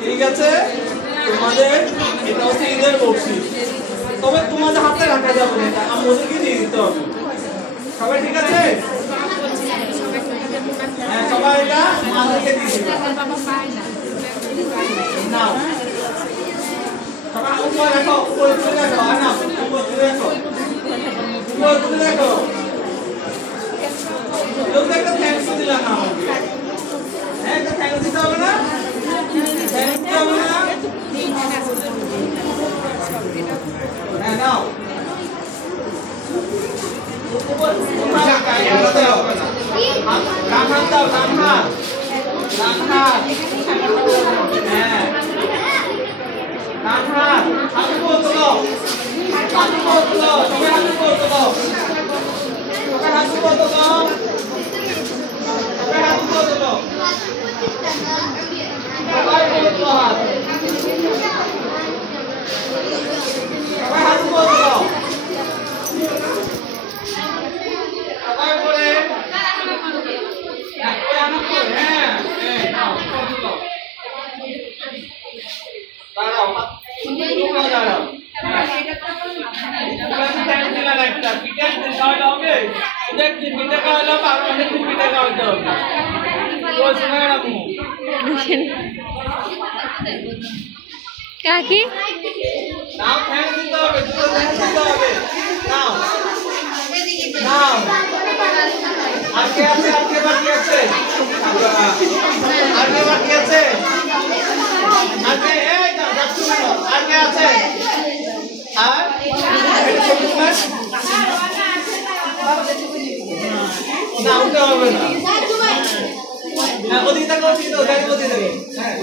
ঠিক আছে তোমাদের এটা হচ্ছে ঈদের বকশিশ তবে তোমাদের হাতে রাখা যাবে না এটা আমাদেরকে দিয়ে দিতে হবে সবাই ঠিক আছে হ্যাঁ সবাই এটা আমাদেরকে দিয়ে দিবে নাও সবাই উপরে রাখো উপরে তুলে রাখো আর না উপরে তুলে রাখো উপরে তুলে রাখো লোক একটা থ্যাঙ্কস দিলাম না আমাকে হ্যাঁ একটা থ্যাঙ্কস দিতে হবে না থ্যাঙ্কস দিতে হবে না হ্যাঁ নাও ডান হাত দাও ডান হাত হ্যাঁ ডান হাত হাত তোলো সবাই হাত তোলো সবাই হাত তোলো সবাই হাত তোলো সবাই তোলো হাত সবাই হাত তোলো সবাই করে হ্যাঁ নাও দাঁড়াও দাঁড়াও কাকি নাও থ্যাঙ্কস দিতে হবে নাও নাও আজকে আছে আজকে বাকি আছে আজকে বাকি আছে আজকে এই যাচ্ছ কেন আজকে আছে আর না উঠতে হবে না ওদিকে থাকো ওদিকে থাকো হ্যাঁ